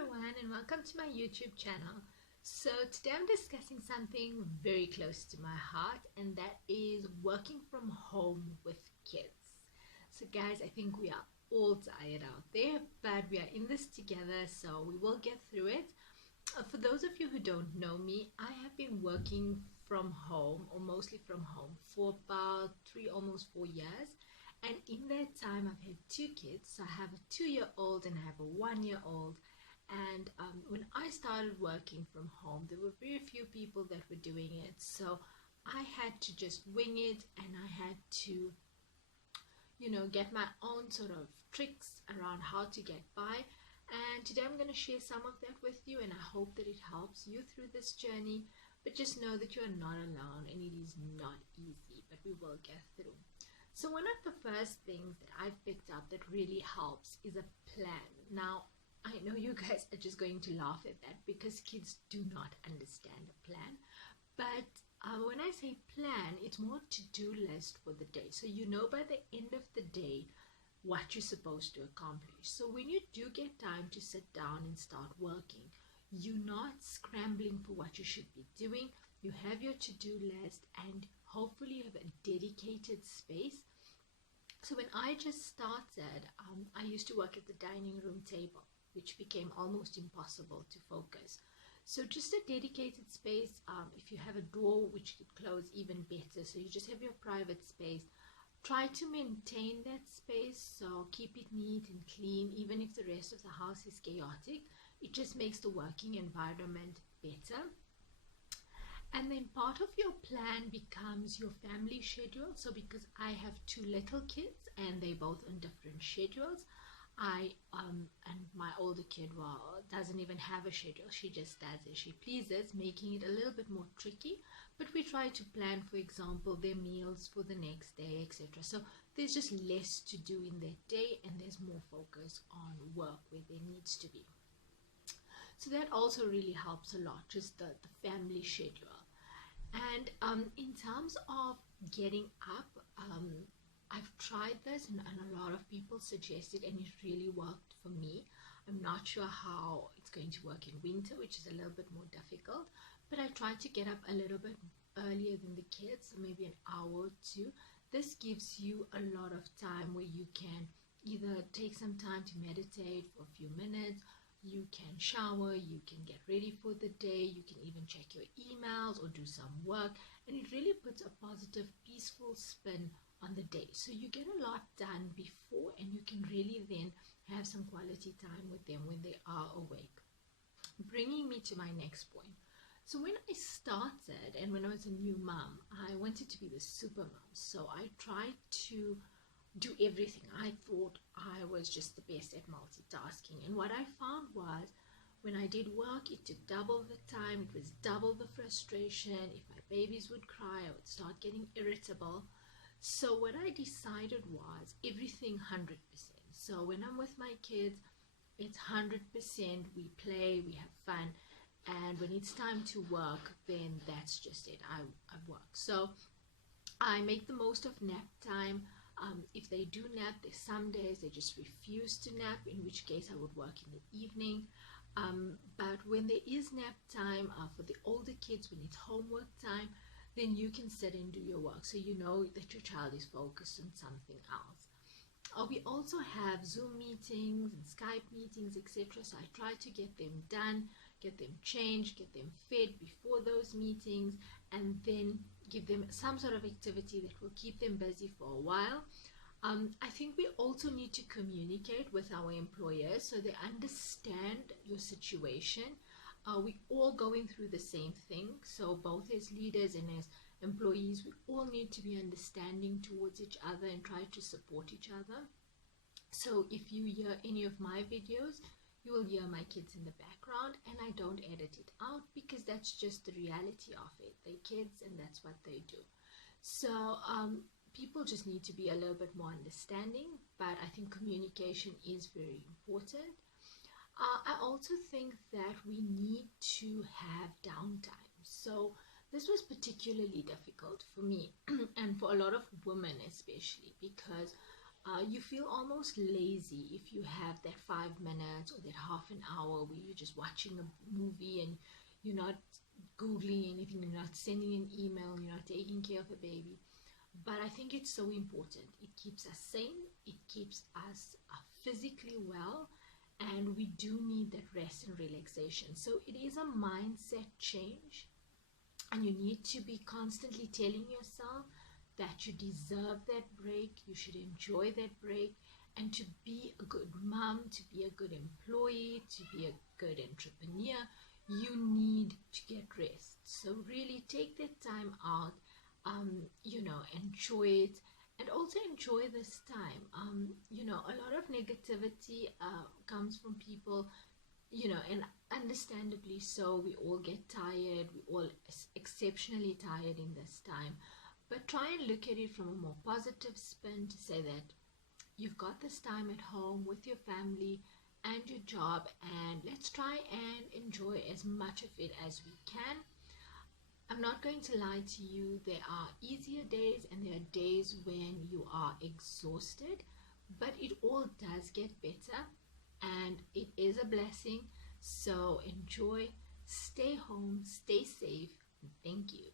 everyone and welcome to my YouTube channel. So today I'm discussing something very close to my heart, and that is working from home with kids. So guys, I think we are all tired out there, but we are in this together, so we will get through it. For those of you who don't know me, I have been working from home, or mostly from home, for about 3, almost 4 years. And in that time, I've had two kids. So I have a 2-year-old and I have a 1-year-old. And when I started working from home, there were very few people that were doing it. So I had to just wing it, and I had to, get my own sort of tricks around how to get by. And today I'm going to share some of that with you, and I hope that it helps you through this journey. But just know that you are not alone, and it is not easy, but we will get through. So one of the first things that I've picked up that really helps is a plan. Now, I know you guys are just going to laugh at that because kids do not understand a plan. But when I say plan, it's more to-do list for the day. So you know by the end of the day what you're supposed to accomplish. So when you do get time to sit down and start working, you're not scrambling for what you should be doing. You have your to-do list, and hopefully you have a dedicated space. So when I just started, I used to work at the dining room table, which became almost impossible to focus. So just a dedicated space, if you have a door which could close, even better. So you just have your private space. Try to maintain that space, so keep it neat and clean, even if the rest of the house is chaotic. It just makes the working environment better. And then part of your plan becomes your family schedule. So because I have two little kids and they both on different schedules, and my older kid, well, doesn't even have a schedule. She just does as she pleases, making it a little bit more tricky. But we try to plan, for example, their meals for the next day, etc. So there's just less to do in their day, and there's more focus on work where there needs to be. So that also really helps a lot, just the family schedule. And in terms of getting up, I've tried this, and a lot of people suggested, and it really worked for me. I'm not sure how it's going to work in winter, which is a little bit more difficult, but I try to get up a little bit earlier than the kids, so maybe an hour or two. This gives you a lot of time where you can either take some time to meditate for a few minutes, you can shower, you can get ready for the day, you can even check your emails or do some work, and it really puts a positive, peaceful spin on the day. So you get a lot done before, and you can really then have some quality time with them when they are awake. Bringing me to my next point. So when I started, and when I was a new mom, I wanted to be the super mom. So I tried to do everything. I thought I was just the best at multitasking, and what I found was when I did work, it took double the time, it was double the frustration. If my babies would cry, I would start getting irritable. So what I decided was everything 100%. So when I'm with my kids, it's 100%. We play, we have fun, and when it's time to work, then that's just it. I work. So I make the most of nap time. If they do nap, there's some days they just refuse to nap, in which case I would work in the evening. But when there is nap time, for the older kids, when it's homework time, then you can sit and do your work, so you know that your child is focused on something else. We also have Zoom meetings and Skype meetings, etc. So I try to get them done, get them changed, get them fed before those meetings, and then give them some sort of activity that will keep them busy for a while. I think we also need to communicate with our employers so they understand your situation. We're all going through the same thing, so both as leaders and as employees, we all need to be understanding towards each other and try to support each other. So if you hear any of my videos, you will hear my kids in the background, and I don't edit it out because that's just the reality of it. They're kids, and that's what they do. So people just need to be a little bit more understanding, but I think communication is very important. I also think that we need to have downtime. So this was particularly difficult for me and for a lot of women especially, because You feel almost lazy if you have that 5 minutes or that half an hour where you're just watching a movie and you're not googling anything, you're not sending an email, you're not taking care of a baby. But I think it's so important. It keeps us sane, it keeps us physically well, and we do need that rest and relaxation. So it is a mindset change, and you need to be constantly telling yourself that you deserve that break, you should enjoy that break, and to be a good mom, to be a good employee, to be a good entrepreneur, you need to get rest. So really take that time out, enjoy it, and also enjoy this time. A lot of negativity comes from people, and understandably so. We all get tired, we all exceptionally tired in this time, but try and look at it from a more positive spin to say that you've got this time at home with your family and your job, and let's try and enjoy as much of it as we can. I'm not going to lie to you, there are easier days and there are days when you are exhausted, but it all does get better and it is a blessing. So enjoy, stay home, stay safe, and thank you.